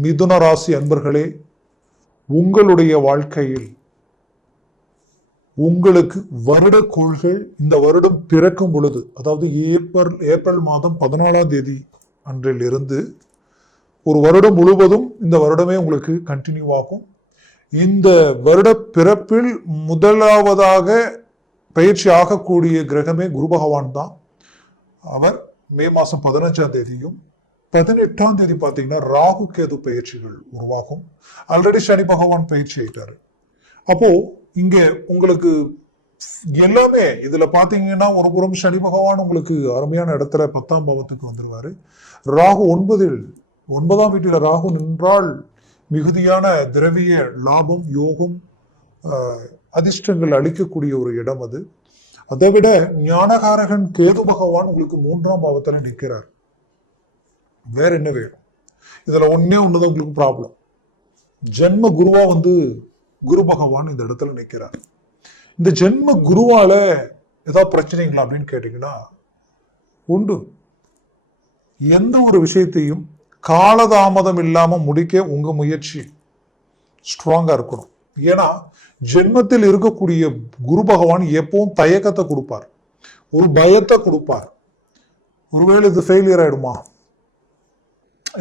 மிதுன ராசி அன்பர்களே, உங்களுடைய வாழ்க்கையில் உங்களுக்கு வருடக்கோள்கள் இந்த வருடம் பிறக்கும் பொழுது, அதாவது ஏப்ரல் மாதம் 14ஆம் தேதி அன்றிலிருந்து ஒரு வருடம் முழுவதும் இந்த வருடமே உங்களுக்கு கண்டினியூ ஆகும். இந்த வருட பிறப்பில் முதலாவதாக பயிற்சி ஆகக்கூடிய கிரகமே குரு பகவான் தான். அவர் மே மாதம் 15ஆம் தேதியும் 18ஆம் தேதி பார்த்தீங்கன்னா ராகு கேது பயிற்சிகள் உருவாகும். ஆல்ரெடி சனி பகவான் பயிற்சி ஆயிட்டாரு. அப்போ இங்க உங்களுக்கு எல்லாமே இதுல பாத்தீங்கன்னா ஒரு புறம் சனி பகவான் உங்களுக்கு அருமையான இடத்துல 10ஆம் பாவத்துக்கு வந்துருவாரு. ராகு 9ஆம் வீட்டில ராகு நின்றால் மிகுதியான திரவிய லாபம், யோகம், அதிர்ஷ்டங்கள் அளிக்கக்கூடிய ஒரு இடம் அது. அதை விட ஞானகாரகன் கேது பகவான் உங்களுக்கு 3ஆம் பாவத்துல நிற்கிறார். வேற என்ன வேணும்? இதுல ஒண்ணுதான் உங்களுக்கு ப்ராப்ளம். ஜென்ம குருவா குரு பகவான் இந்த இடத்துல நிற்கிறார். இந்த ஜென்ம குருவால ஏதாவது பிரச்சனைங்களா அப்படின்னு கேட்டீங்கன்னா உண்டு. எந்த ஒரு விஷயத்தையும் காலதாமதம் இல்லாம முடிக்க உங்க முயற்சி ஸ்ட்ராங்கா இருக்கணும். ஏன்னா ஜென்மத்தில் இருக்கக்கூடிய குரு பகவான் எப்பவும் தயக்கத்தை கொடுப்பார், ஒரு பயத்தை கொடுப்பார். ஒருவேளை இது ஃபெயிலியர் ஆயிடுமா,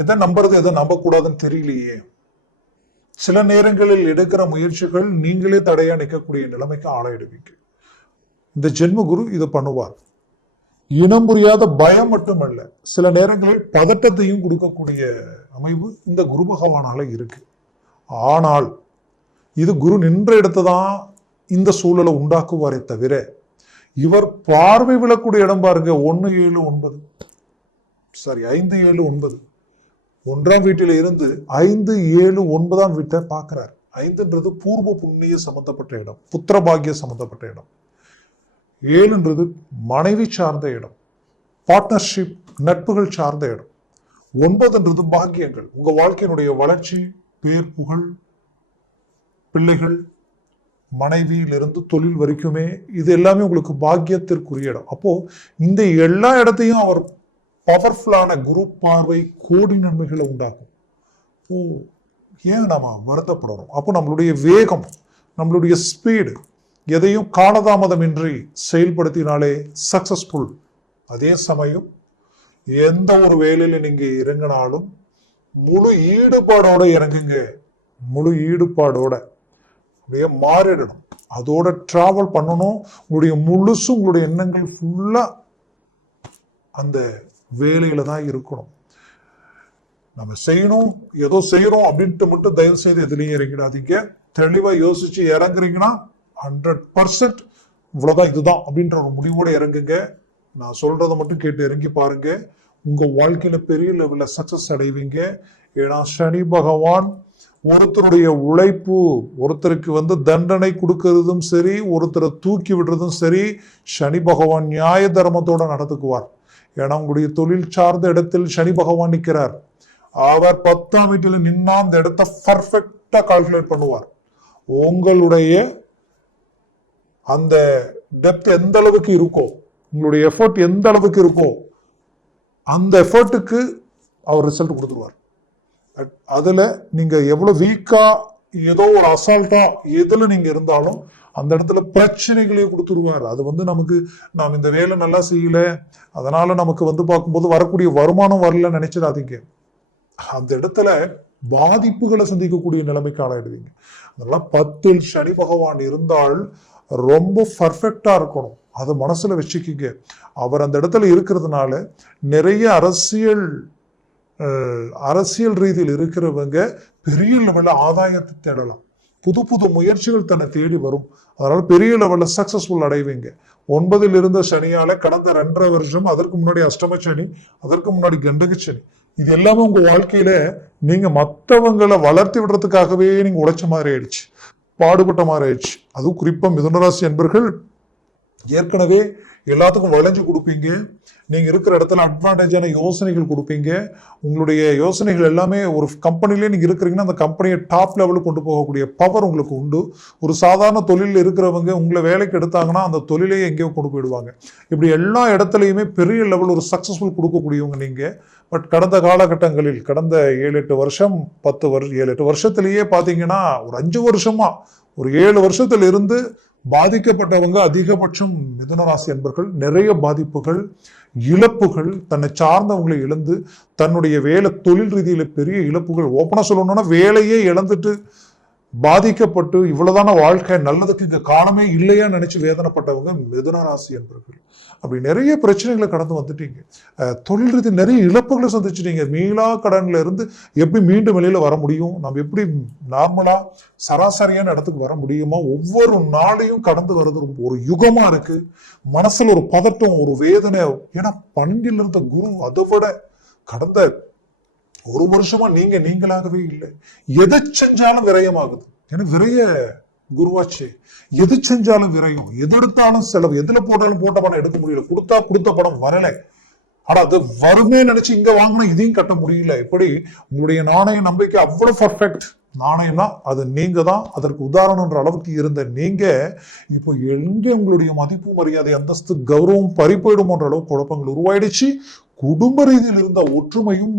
எதை நம்புறது எதை நம்பக்கூடாதுன்னு தெரியலையே. சில நேரங்களில் எடுக்கிற முயற்சிகள் நீங்களே தடையா நிற்கக்கூடிய நிலைமைக்கு ஆளாயிடுவீங்க. இந்த ஜென்ம குரு இதை பண்ணுவார். இனம் புரியாத பயம் மட்டுமல்ல, சில நேரங்களில் பதட்டத்தையும் கொடுக்கக்கூடிய அமைவு இந்த குரு பகவானால இருக்கு. ஆனால் இது குரு நின்ற இடத்துதான் இந்த சூழலை உண்டாக்குவாரே தவிர, இவர் பார்வை விழக்கூடிய இடம் பாருங்க, 1, 7, 9 சாரி 5, 7, 9 1ஆம் வீட்டில இருந்து 5, 7, 9ஆம் வீட்டை பார்க்கிறார். 5ன்றது பூர்வ புண்ணிய சம்பந்தப்பட்ட இடம், புத்திர பாக்கிய சம்பந்தப்பட்ட இடம். 7ன்றது மனைவி சார்ந்த இடம், பார்ட்னர்ஷிப், நட்புகள் சார்ந்த இடம். 9ன்றது பாக்கியங்கள், உங்க வாழ்க்கையினுடைய வளர்ச்சி, பேர், புகழ், பிள்ளைகள், மனைவியிலிருந்து தொழில் வரைக்குமே இது எல்லாமே உங்களுக்கு பாக்கியத்திற்குரிய இடம். அப்போ இந்த எல்லா இடத்தையும் அவர் பவர்ஃபுல்லான குரு பார்வை கோடி நன்மைகளை உண்டாக்கும். ஏன் நாம வருத்தப்படுறோம்? அப்போ நம்மளுடைய வேகம், நம்மளுடைய ஸ்பீடு, எதையும் காலதாமதமின்றி செயல்படுத்தினாலே சக்சஸ்ஃபுல். அதே சமயம் எந்த ஒரு வேலையில நீங்க இறங்கினாலும் முழு ஈடுபாடோட இறங்குங்க. முழு ஈடுபாடோட அப்படியே மாறிடணும். அதோட டிராவல் பண்ணணும். உங்களுடைய முழுசும் உங்களுடைய எண்ணங்கள் ஃபுல்லா அந்த வேலையில தான் இருக்கணும். நம்ம செய்யணும், ஏதோ செய்யறோம் அப்படின்ட்டு மட்டும் தயவு செய்து எதுலையும் இறங்கிடாதீங்க. தெளிவா யோசிச்சு இறங்குறீங்கன்னா 100% இவ்வளவுதான், இதுதான் அப்படின்ற ஒரு முடிவோட இறங்குங்க. நான் சொல்றதை மட்டும் கேட்டு இறங்கி பாருங்க. உங்க வாழ்க்கையில பெரிய லெவல்ல சக்சஸ் அடைவீங்க. ஏன்னா சனி பகவான் ஒருத்தருடைய உழைப்பு, ஒருத்தருக்கு தண்டனை கொடுக்கறதும் சரி, ஒருத்தரை தூக்கி விடுறதும் சரி, சனி பகவான் நியாய தர்மத்தோட நடத்துக்குவார். ஏன்னா உங்களுடைய தொழில் சார்ந்த இடத்தில் சனி பகவான் நிற்கிறார். அவர் 10ஆம் வீட்டில் நின்னா அந்த இடத்தை பர்ஃபெக்டா கால்குலேட் பண்ணுவார். உங்களுடைய அந்த டெப்த் எந்த அளவுக்கு இருக்கோ, உங்களுடைய எஃபர்ட் எந்த அளவுக்கு இருக்கோ, அந்த எஃபர்ட்டுக்கு அவர் ரிசல்ட் கொடுத்துருவார். அதுல நீங்க எவ்வளவு வீக்கா, ஏதோ ஒரு அசால்ட்டா எதுல நீங்க இருந்தாலும் அந்த இடத்துல பிரச்சனைகளையும் கொடுத்துருவார். அது நமக்கு நாம் இந்த வேலை நல்லா செய்யல, அதனால நமக்கு பார்க்கும்போது வரக்கூடிய வருமானம் வரல நினைச்சிடாதீங்க. அந்த இடத்துல பாதிப்புகளை சந்திக்கக்கூடிய நிலைமைக்கு ஆளாயிடுவீங்க. அதெல்லாம் 10இல் சனி பகவான் இருந்தால் ரொம்ப பர்ஃபெக்டா இருக்கணும். அதை மனசுல வச்சுக்கிங்க. அவர் அந்த இடத்துல இருக்கிறதுனால நிறைய அரசியல் ரீதியில் இருக்கிறவங்க பெரிய லெவல்ல ஆதாயத்தை தேடலாம். புது புது முயற்சிகள் தன்னை தேடி வரும். அதனால பெரிய லெவல்ல சக்சஸ்ஃபுல் அடைவீங்க. 9இல் இருந்த சனியால கடந்த 2.5 வருஷம், அதற்கு முன்னாடி அஷ்டம சனி, அதற்கு முன்னாடி கண்டக சனி, இது எல்லாமே உங்க வாழ்க்கையில நீங்க மற்றவங்களை வளர்த்தி விடுறதுக்காகவே நீங்க உழைச்ச மாதிரி ஆயிடுச்சு, பாடுபட்ட மாதிரி ஆயிடுச்சு. அதுவும் குறிப்பா மிதுனராசி என்பர்கள் ஏற்கனவே எல்லாத்துக்கும் வளைஞ்சு கொடுப்பீங்க. நீங்க இருக்கிற இடத்துல அட்வான்டேஜான யோசனைகள் கொடுப்பீங்க. உங்களுடைய யோசனைகள் எல்லாமே ஒரு கம்பெனிலே நீங்க இருக்கிறீங்கன்னா அந்த கம்பெனியை டாப் லெவலுக்கு கொண்டு போகக்கூடிய பவர் உங்களுக்கு உண்டு. ஒரு சாதாரண தொழிலில் இருக்கிறவங்க உங்களை வேலைக்கு எடுத்தாங்கன்னா அந்த தொழிலையே எங்கேயோ கொண்டு போயிடுவாங்க. இப்படி எல்லா இடத்துலையுமே பெரிய லெவல் ஒரு சக்சஸ்ஃபுல் கொடுக்கக்கூடியவங்க நீங்க. பட் கடந்த காலகட்டங்களில் கடந்த 7-8 வருஷம் 7-8 வருஷத்திலேயே பார்த்தீங்கன்னா ஒரு 5 வருஷமா ஒரு 7 வருஷத்துல இருந்து பாதிக்கப்பட்டவங்க அதிகபட்சம் மிதுன ராசி அன்பர்கள். நிறைய பாதிப்புகள், இழப்புகள், தன்னை சார்ந்தவங்களை இழந்து தன்னுடைய வேலை தொழில் ரீதியில பெரிய இழப்புகள், ஓப்பனா சொல்லணும்னா வேலையே இழந்துட்டு பாதிக்கப்பட்டு இவ்வளவுதான வாழ்க்கை, நல்லதுக்கு இங்க காலமே இல்லையா நினைச்சு வேதனைப்பட்டவங்க மிதுன ராசி அன்பர்கள். அப்படி நிறைய பிரச்சனைகளை கடந்து வந்துட்டீங்க. தொழில் ரீதி நிறைய இழப்புகளை சந்திச்சிட்டீங்க. மீளா கடன்ல இருந்து எப்படி மீண்டும் வெளியில வர முடியும், நம்ம எப்படி நார்மலா சராசரியான இடத்துக்கு வர முடியுமா, ஒவ்வொரு நாளையும் கடந்து வர்றது ஒரு யுகமா இருக்கு. மனசுல ஒரு பதட்டம், ஒரு வேதனை. ஏன்னா 12 இருந்த குரு அதை விட கடந்த 1 வருஷமா நீங்களாகவே இல்லை. எதை செஞ்சாலும் விரயமாகுது. ஏன்னா விரய குருவாச்சு. எது செஞ்சாலும் விரயம், எது எடுத்தாலும் செலவு, எதுல போட்டாலும் போட்ட பணம் எடுக்க முடியல, கொடுத்த பணம் வரல. ஆனா அது வருமே நினைச்சு இங்க வாங்கினா இதையும் கட்ட முடியல. இப்படி உங்களுடைய நாணய நம்பிக்கை அவ்வளவு பர்ஃபெக்ட். நாணயம்னா அது நீங்க தான். அதற்கு உதாரணம்ன்ற அளவுக்கு இருந்த நீங்க இப்போ எங்க உங்களுடைய மதிப்பு, மரியாதை, அந்தஸ்து, கௌரவம் பறிப்போயிடுமோன்ற அளவுக்கு குழப்பங்கள் உருவாயிடுச்சு. குடும்ப ரீதியில் இருந்த ஒற்றுமையும்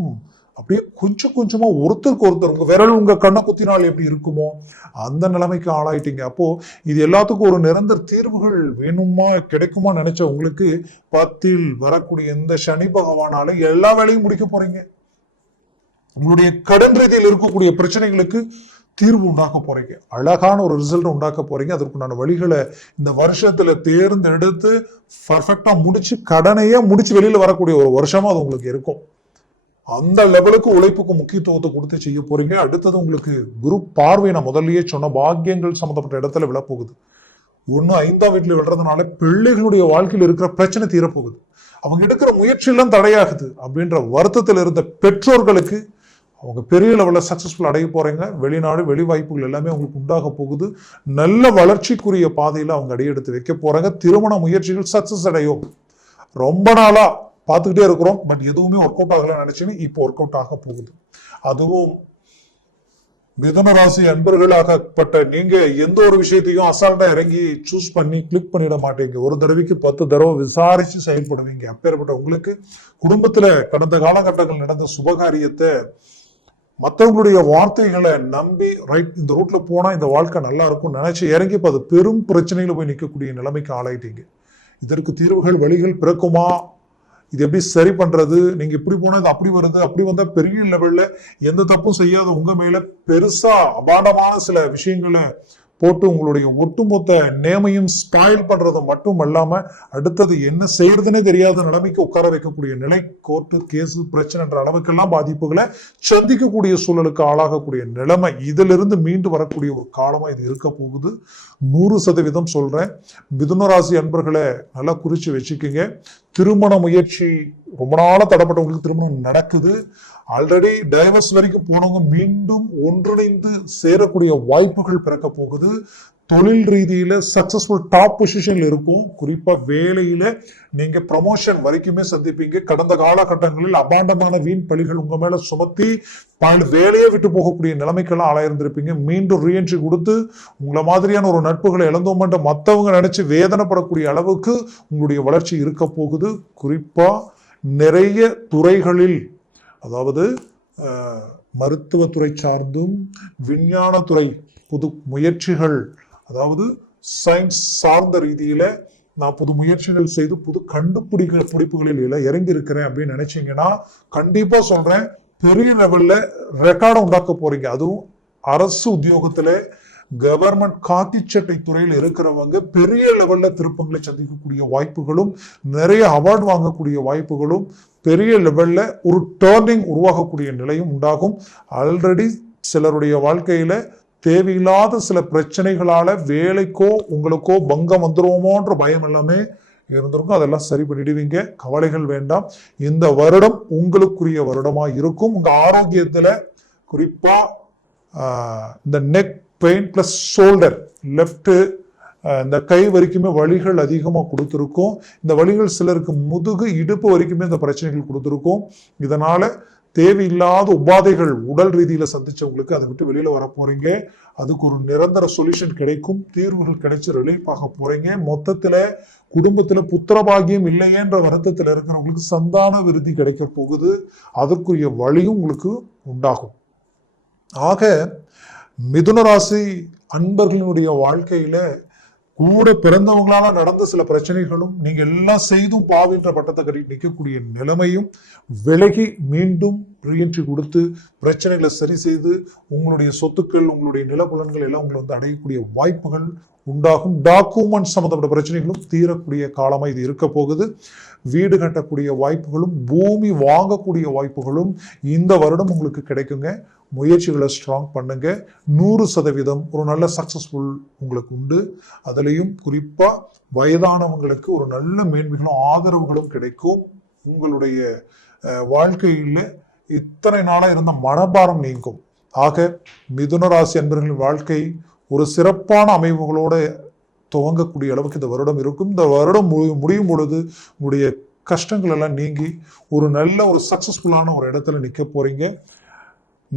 அப்படியே கொஞ்சம் கொஞ்சமா ஒருத்தருக்கு ஒருத்தர் உங்க விரல் உங்க கண்ணை குத்தினால் எப்படி இருக்குமோ அந்த நிலைமைக்கு ஆளாயிட்டீங்க. அப்போ இது எல்லாத்துக்கும் ஒரு நிரந்தர தீர்வுகள் வேணுமா, கிடைக்குமா நினைச்ச உங்களுக்கு 10ல் வரக்கூடிய இந்த சனி பகவானால எல்லா வேலையும் முடிக்க போறீங்க. உங்களுடைய கடன் ரீதியில் இருக்கக்கூடிய பிரச்சனைகளுக்கு தீர்வு உண்டாக்க போறீங்க. அழகான ஒரு ரிசல்ட் உண்டாக்க போறீங்க. அதற்குண்டான வழிகளை இந்த வருஷத்துல தேர்ந்தெடுத்து பர்ஃபெக்டா முடிச்சு கடனையே முடிச்சு வெளியில வரக்கூடிய ஒரு வருஷமா அது உங்களுக்கு இருக்கும். அந்த லெவலுக்கு உழைப்புக்கு முக்கியத்துவத்தை கொடுத்து செய்ய போறீங்க. அடுத்தது உங்களுக்கு குரு பார்வை, நான் முதல்லயே சொன்ன பாக்கியங்கள் சம்பந்தப்பட்ட இடத்துல விழப்போகுது. 5ஆம் வீட்டுல விழுறதுனால பிள்ளைகளுடைய வாழ்க்கையில் இருக்கிற பிரச்சனை தீரப்போகுது. அவங்க எடுக்கிற முயற்சி எல்லாம் தடையாகுது அப்படின்ற வருத்தத்தில் இருந்த பெற்றோர்களுக்கு அவங்க பெரிய லெவலில் சக்சஸ்ஃபுல் அடைய போறீங்க. வெளிநாடு வெளி வாய்ப்புகள் எல்லாமே உங்களுக்கு உண்டாக போகுது. நல்ல வளர்ச்சிக்குரிய பாதையில அவங்க அடியெடுத்து வைக்க போறாங்க. திருமண முயற்சிகள் சக்சஸ் அடையும். ரொம்ப நாளா பார்த்துக்கிட்டே இருக்கிறோம், பட் எதுவுமே ஒர்க் அவுட் ஆகல நினைச்சுன்னு இப்போ ஒர்க் அவுட் ஆக போகுது. அதுவும் மிதுன ராசி அன்பர்களாகப்பட்ட நீங்க எந்த ஒரு விஷயத்தையும் அசால்ட்டா இறங்கி சூஸ் பண்ணி கிளிக் பண்ணிட மாட்டீங்க. ஒரு தடவைக்கு 10 தடவை விசாரிச்சு செயல்படுவீங்க. அப்பேற்பட்ட உங்களுக்கு குடும்பத்துல கடந்த காலகட்டங்கள் நடந்த சுபகாரியத்தை மற்றவங்களுடைய வார்த்தைகளை நம்பி ரைட் இந்த ரூட்ல போனா இந்த வாழ்க்கை நல்லா இருக்கும் நினைச்சு இறங்கி அது பெரும் பிரச்சனைகளை போய் நிற்கக்கூடிய நிலைமைக்கு ஆளாயிட்டீங்க. இதற்கு தீர்வுகள் வழிகள் பிறக்குமா, இது எப்படி சரி பண்றது, நீங்க இப்படி போனா இது அப்படி வருது, அப்படி வந்தா பெரிய லெவல்ல எந்த தப்பும் செய்யாத உங்க மேல பெருசா அபாண்டமான சில விஷயங்களை போட்டு உங்களுடைய ஒட்டுமொத்த நேமையும் ஸ்பாயில் பண்றது மட்டும் அல்லாம அடுத்தது என்ன செய்யறதுன்னே தெரியாத நிலைமைக்கு உட்கார வைக்கக்கூடிய நிலை, கோர்ட்டு கேஸ் பிரச்சனைன்ற அளவுக்கெல்லாம் பாதிப்புகளை சந்திக்கக்கூடிய சூழலுக்கு ஆளாகக்கூடிய நிலைமை, இதிலிருந்து மீண்டு வரக்கூடிய ஒரு காலமா இது இருக்க போகுது. 100% சொல்றேன். மிதுன ராசி அன்பர்களை நல்லா குறிச்சு வச்சுக்கோங்க. திருமண முயற்சி ரொம்ப நாளா தடப்பட்டவங்களுக்கு திருமணம் நடக்குது. ஆல்ரெடி டைவர்ஸ் வரைக்கும் போனவங்க மீண்டும் ஒன்றிணைந்து சேரக்கூடிய வாய்ப்புகள் பிறக்க போகுது. தொழில் ரீதியில சக்சஸ்ஃபுல் டாப் பொசிஷன்ல இருக்கும். குறிப்பா வேலையில நீங்க ப்ரமோஷன் வரைக்குமே சந்திப்பீங்க. கடந்த காலகட்டங்களில் அபாண்டமான வீண் பழிகள் உங்க மேல சுமத்தி வேலையை விட்டு போகக்கூடிய நிலைமைக்கெல்லாம் ஆளாயிருந்திருப்பீங்க. மீண்டும் ரீஎன்ட்ரி கொடுத்து உங்களை மாதிரியான ஒரு நட்புகளை இழந்தோம்ன்ற மற்றவங்க நினைச்சு வேதனைப்படக்கூடிய அளவுக்கு உங்களுடைய வளர்ச்சி இருக்க போகுது. குறிப்பா நிறைய துறைகளில், அதாவது மருத்துவத்துறை சார்ந்தும் விஞ்ஞானத்துறை புது முயற்சிகள், அதாவது சயின்ஸ் சார்ந்த ரீதியில நான் புது முயற்சிகள் செய்து புது கண்டுபிடிப்புகளில் இறங்கி இருக்கிறேன் அப்படின்னு நினைச்சீங்கன்னா கண்டிப்பா சொல்றேன், பெரிய லெவல்ல ரெக்கார்டை உண்டாக்க போறீங்க. அதுவும் அரசு உத்தியோகத்துல கவர்மெண்ட் காக்கி சட்டை துறையில் இருக்கிறவங்க பெரிய லெவல்ல திருப்பங்களை சந்திக்கக்கூடிய வாய்ப்புகளும் நிறைய அவார்டு வாங்கக்கூடிய வாய்ப்புகளும் பெரிய லெவல்ல ஒரு டர்னிங் உருவாகக்கூடிய நிலையும் உண்டாகும். ஆல்ரெடி சிலருடைய வாழ்க்கையில தேவையில்லாத சில பிரச்சனைகளால வேலைக்கோ உங்களுக்கோ பங்கம் வந்துருவோமோன்ற பயம் எல்லாமே இருந்திருக்கும். அதெல்லாம் சரி பண்ணிடுவீங்க. கவலைகள் வேண்டாம். இந்த வருடம் உங்களுக்குரிய வருடமா இருக்கும். உங்க ஆரோக்கியத்துல குறிப்பா இந்த neck pain plus shoulder, left இந்த கை வரைக்குமே வலிகள் அதிகமாக கொடுத்துருக்கும். இந்த வலிகள் சிலருக்கு முதுகு இடுப்பு வரைக்குமே இந்த பிரச்சனைகள் கொடுத்துருக்கும். இதனால தேவையில்லாத உபாதைகள் உடல் ரீதியில சந்திச்சவங்களுக்கு அதை விட்டு வெளியில வர போறீங்க. அதுக்கு ஒரு நிரந்தர சொல்யூஷன் கிடைக்கும், தீர்வுகள் கிடைச்சு ரிலீஃப் ஆக போறீங்க. மொத்தத்துல குடும்பத்துல புத்திரபாகியம் இல்லையேன்ற வருத்தத்துல இருக்கிறவங்களுக்கு சந்தான விருத்தி கிடைக்க போகுது. அதற்குரிய வழியும் உங்களுக்கு உண்டாகும். ஆக மிதுன ராசி அன்பர்களினுடைய வாழ்க்கையில கூட பிறந்தவங்களால நடந்த சில பிரச்சனைகளும் நீங்க எல்லாம் செய்தும் பாவின்ற பட்டத்தை கட்டி நிற்கக்கூடிய நிலைமையும் விலகி மீண்டும் ரீஎன்ட்ரி கொடுத்து பிரச்சனைகளை சரி செய்து உங்களுடைய சொத்துக்கள் உங்களுடைய நிலப்புலன்கள் எல்லாம் உங்களை வந்து அடையக்கூடிய வாய்ப்புகள் உண்டாகும். டாக்குமெண்ட் சம்பந்தப்பட்ட பிரச்சனைகளும் தீரக்கூடிய காலமா இது இருக்க போகுது. வீடு கட்டக்கூடிய வாய்ப்புகளும் பூமி வாங்கக்கூடிய வாய்ப்புகளும் இந்த வருடம் உங்களுக்கு கிடைக்குங்க. முயற்சிகளை ஸ்ட்ராங் பண்ணுங்க. 100% ஒரு நல்ல சக்சஸ்ஃபுல் உங்களுக்கு உண்டு. அதுலேயும் குறிப்பா வயதானவங்களுக்கு ஒரு நல்ல மேன்மைகளும் ஆதரவுகளும் கிடைக்கும். உங்களுடைய வாழ்க்கையில இத்தனை நாளா இருந்த மனபாரம் நீங்கும். ஆக மிதுன ராசி அன்பர்களின் வாழ்க்கை ஒரு சிறப்பான அமைவுகளோட துவங்கக்கூடிய அளவுக்கு இந்த வருடம் இருக்கும். இந்த வருடம் முடியும் பொழுது உங்களுடைய கஷ்டங்கள் எல்லாம் நீங்கி ஒரு நல்ல ஒரு சக்சஸ்ஃபுல்லான ஒரு இடத்துல நிற்க போறீங்க.